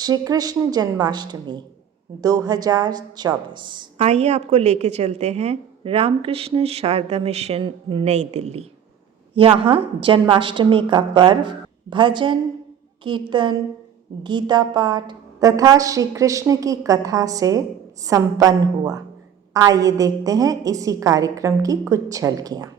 श्री कृष्ण जन्माष्टमी 2024। आइए आपको लेके चलते हैं रामकृष्ण शारदा मिशन नई दिल्ली। यहाँ जन्माष्टमी का पर्व भजन, कीर्तन, गीता पाठ तथा श्री कृष्ण की कथा से संपन्न हुआ। आइए देखते हैं इसी कार्यक्रम की कुछ झलकियाँ।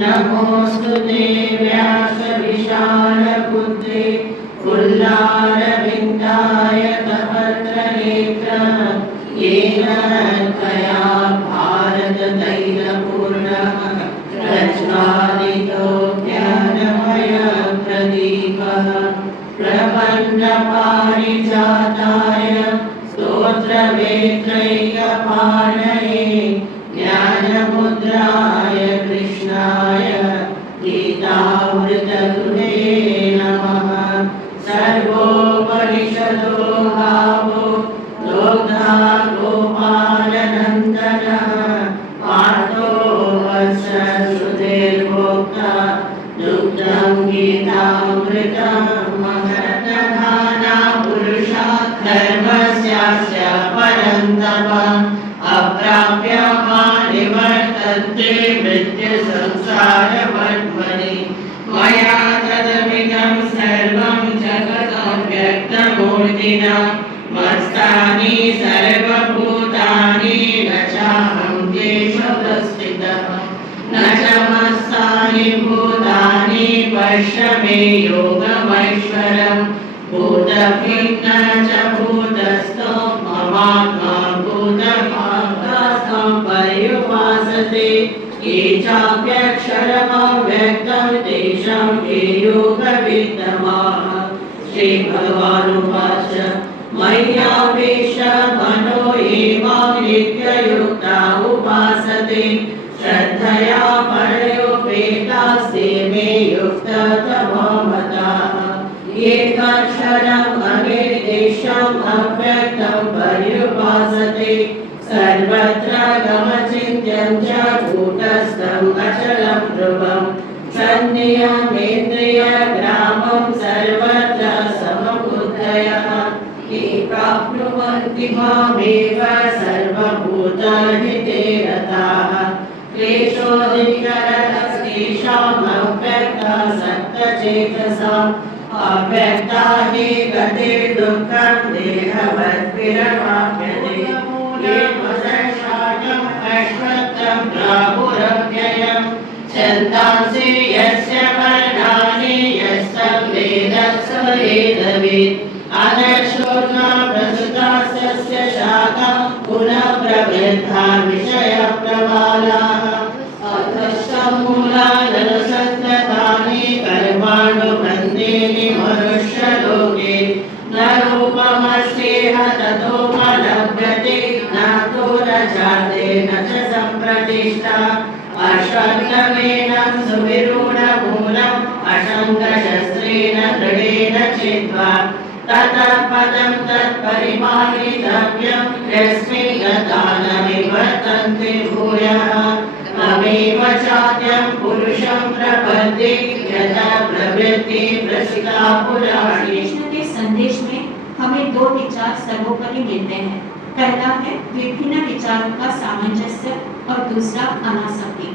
नमोस्तुते व्यासविशालबुद्धे फुल्लारविन्दाय तपत्रनेत्र येन त्वया भारततैलपूर्णः प्रज्वालितो ज्ञानमयप्रदीपः प्रपन्नपारिजाताय स्तोत्रवेत्रैकपाणये ज्ञानमुद्राय कृष्णाय गीतामृतगुहे नमः। सर्वोपनिषदो भावो दोग्धा गोपालनन्दनः पार्थो वत्स श्रुतिर्भोक्ता दुग्धं गीतामृतं महत्तधाना पुरुषात् धर्मस्यास्य परन्तपम् अप्राप्य निवर्तन्ते मृत्युसंसारवर्त्मनि मया तदमिदं सर्वं जगदव्यक्तमूर्तिना मत्स्थानि सर्वभूतानि न चाहं केशवस्थितः न च मत्स्थानि भूतानि पश्य मे योगमैश्वरम् भूतभिन्न च भूतस्थो ममात्मा भूतभागस्थं पर्युपासते ये चाप्यक्षरमव्यक्तं तेषां के योगवित्तमाः। श्रीभगवानुवाच मय्यावेश मनो ये मां नित्ययुक्ता उपासते श्रद्धया परयोपेतास्ते मे युक्ततमो मताः। एकाक्षरम् अनिर्देशम् अव्यक्तं पर्युपासते सर्वत्र गमचिन्त्यं च कूटस्थम् अचलं ध्रुवम् सन्नियमेन्द्रियग्रामं सर्वत्र समबुद्धयः ये प्राप्नुवन्ति मामेव सर्वभूतहिते रताः। क्लेशोऽधिकरतस्तेषाम् अव्यक्तासक्तचेतसाम् अव्यक्ता हि गतिर्दुःखं देहवद्भिरवाप्यते ये वसशायम् अश्वत्थं प्राहुरव्ययम् छन्दांसि यस्य वर्णानि यस्तं वेद स वेदवित् अनश्रुता प्रसुतास्य शाखा पुनः प्रवृद्धा विषयप्रवालाः अथश्चमूलादनुसन्ततानि कर्माणुबन्धेनि मनुष्यलोके न रूपमस्येह ततोपलभ्यते नातो न जाते न च सम्प्रतिष्ठा अश्वत्थमेनं सुविरूढमूलम् अशङ्कशस्त्रेण दृढेन छित्त्वा ततः पदं तत्परिमार्गितव्यं यस्मिन् गता न निवर्तन्ते भूयः तमेव चाद्यं पुरुषं प्रपद्ये यथा प्रवृत्ति प्रसिता पुराणी। कृष्ण के संदेश में हमें दो विचार सर्वोपरि मिलते हैं। पहला है विभिन्न विचारों का सामंजस्य और दूसरा अनासक्ति।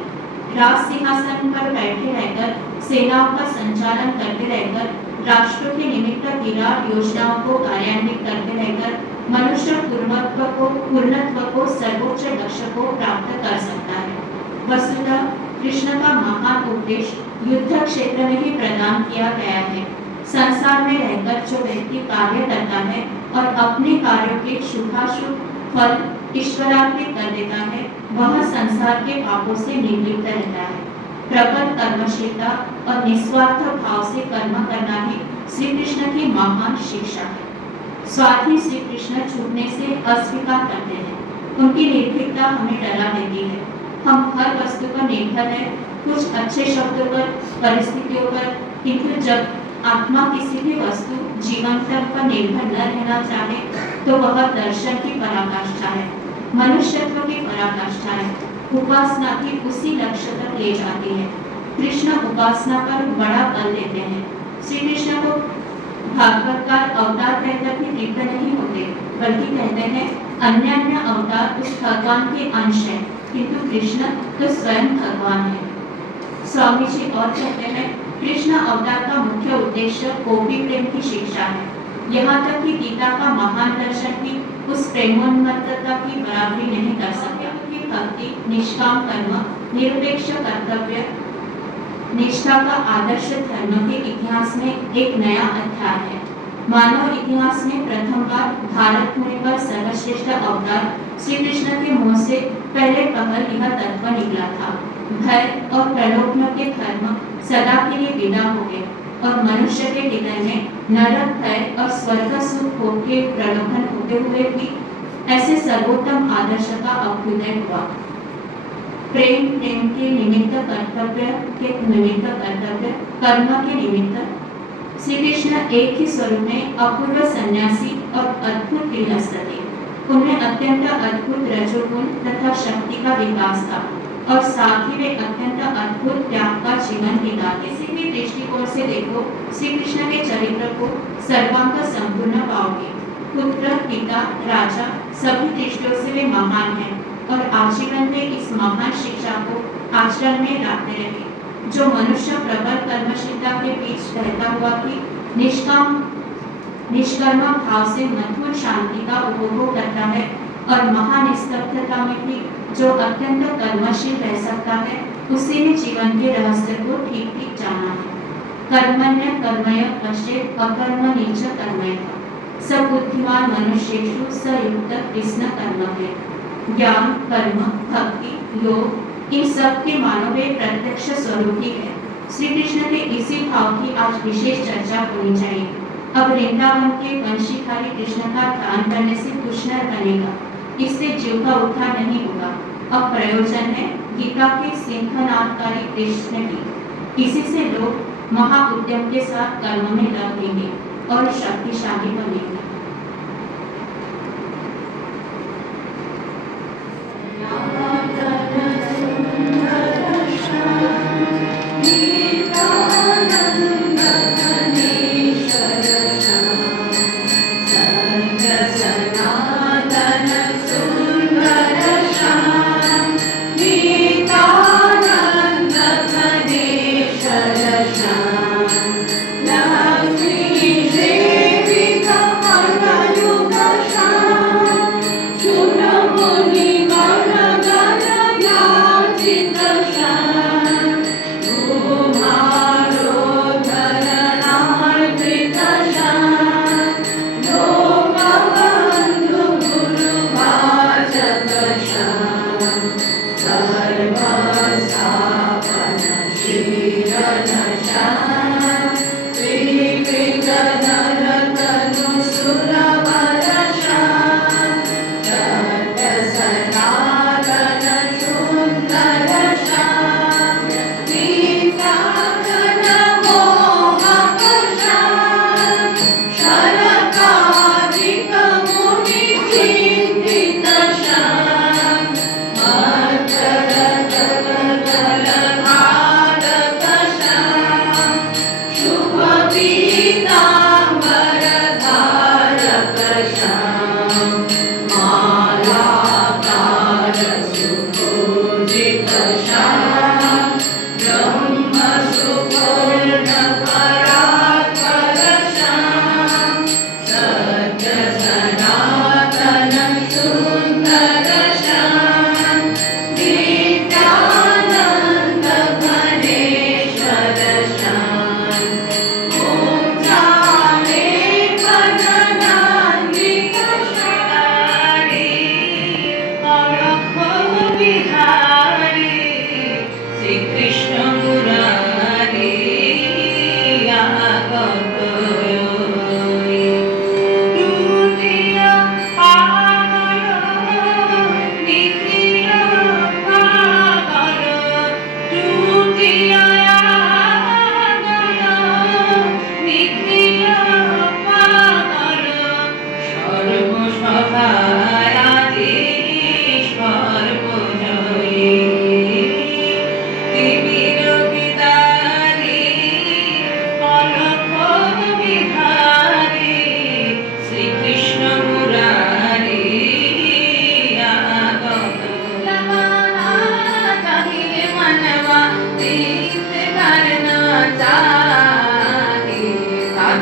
राज सिंहासन पर बैठे रहकर सेनाओं का संचालन करते रहकर राष्ट्र के निमित्त विराट योजनाओं को कार्यान्वित करते रहकर मनुष्य पूर्णत्व को सर्वोच्च लक्ष्य को प्राप्त कर सकता है। वस्तुतः कृष्ण का महान उपदेश युद्ध क्षेत्र में ही प्रदान किया गया है। संसार में रहकर जो व्यक्ति कार्य करता है और अपने कार्यों के शुभाशुभ फल ईश्वरार्पित कर देता है वह संसार के पापों से निर्लिप्त रहता है। प्रबल कर्मशीलता और निस्वार्थ भाव से कर्म करना ही श्री कृष्ण की महान शिक्षा है। स्वार्थी श्री कृष्ण छूटने से अस्वीकार करते हैं। उनकी निर्भीकता हमें डरा देती है। हम हर वस्तु पर निर्भर है, कुछ अच्छे शब्दों पर, परिस्थितियों पर, किंतु जब आत्मा किसी भी वस्तु जीवन तक पर निर्भर न रहना चाहे तो वह दर्शन की पराकाष्ठा है, मनुष्यत्व की पराकाष्ठा है। उपासना की उसी लक्ष्य तक ले जाती है। कृष्ण उपासना पर बड़ा बल देते हैं। श्री कृष्ण को भागवतकार अवतार कहकर भी तृप्त नहीं होते, बल्कि कहते हैं अन्य अवतार उस भगवान के अंश है, किंतु कृष्ण तो स्वयं भगवान है। स्वामी जी और कहते हैं कृष्ण अवतार का मुख्य उद्देश्य गोपी प्रेम की शिक्षा है। यहाँ तक कि गीता का महान दर्शन भी उस प्रेमोन्मत्तता की बराबरी नहीं कर सकता कि भक्ति, निष्काम कर्म, निरपेक्ष कर्तव्य, निष्ठा का आदर्श धर्म के इतिहास में एक नया अध्याय है। मानव इतिहास में प्रथम बार भारत होने पर सर्वश्रेष्ठ अवतार श्री कृष्ण के मुंह से पहले पहल यह तत्व निकला था। भय और प्रलोभन के धर्म सदा के लिए विदा हो गए और मनुष्य के हृदय में नरक भय और स्वर्ग सुख भोग के प्रलोभन होते हुए भी ऐसे सर्वोत्तम आदर्श का अभ्युदय हुआ। प्रेम के निमित्त कर्तव्य, कर्म के निमित्त श्री कृष्ण एक ही स्वरूप में अपूर्व सन्यासी और अद्भुत गृहस्थ थे। उनमें अत्यंत अद्भुत रजोगुण तथा शक्ति का विकास था और साथ ही वे अत्यंत अद्भुत त्याग का जीवन बिताते। किसी भी दृष्टिकोण से देखो श्री कृष्ण के चरित्र को सर्वांग संपूर्ण पाओगे। पुत्र, पिता, राजा सभी दृष्टियों से वे महान हैं और आजीवन में इस महान शिक्षा को आचरण में लाते रहे। जो मनुष्य प्रबल कर्मशीलता के बीच रहता हुआ भी निष्कर्म भाव से मधुर शांति का उपभोग करता है और महानिस्तब्धता में भी जो अत्यंत कर्मशील रह सकता है, उसी ने जीवन के रहस्य को ठीक ठीक जाना है। कर्मण्य कर्मय पश्चेत अकर्मणि च कर्मयः स बुद्धिमान मनुष्येषु स युक्त कृष्ण कर्म है। ज्ञान, कर्म, भक्ति, योग इन सब के मानव प्रत्यक्ष स्वरूप ही है। श्री कृष्ण के इसी भाव की आज विशेष चर्चा होनी चाहिए। अब वृंदावन के वंशीधारी कृष्ण का ध्यान करने से कुछ न बनेगा, इससे जीव का उद्धार नहीं होगा। अब प्रयोजन है गीता के सिंहनादकारी कृष्ण की। इसी से लोग महाउद्यम के साथ कर्म में लग लेंगे और शक्तिशाली बनेंगे। Love me, Devika.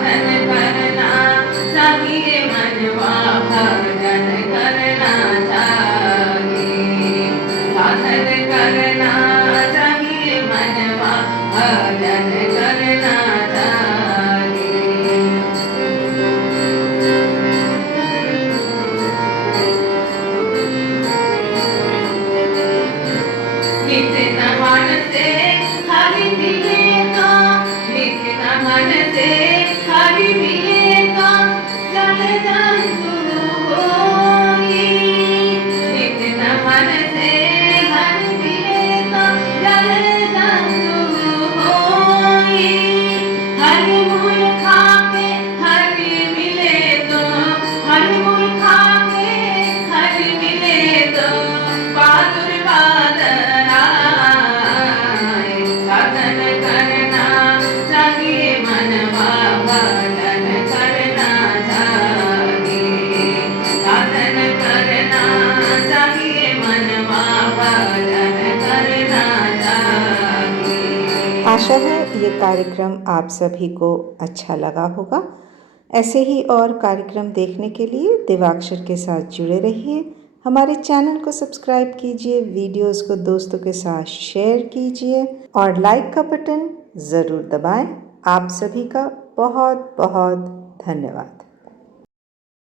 साधन करना चाहिए मनवा भजन करना चाहिए साधन करना चाहिए मनवा भजन करना चाहिए नित्य मन से हरि मिलेगा नित्य मन से हरि मिलेगा जल जंतु होई नित्य मन से हरि मिलेगा जल जंतु होई हरि मूल खाके हरि मिलेगा हरि मूल खाके हरि मिलेगा बहादुर साधन करना चाहिए मनवा भजन करना चाहिए साधन करना चाहिए मनवा भजन करना चाहिए। आशा है ये कार्यक्रम आप सभी को अच्छा लगा होगा। ऐसे ही और कार्यक्रम देखने के लिए दिवाक्षर के साथ जुड़े रहिए। हमारे चैनल को सब्सक्राइब कीजिए, वीडियोस को दोस्तों के साथ शेयर कीजिए और लाइक का बटन ज़रूर दबाएं। आप सभी का बहुत बहुत धन्यवाद।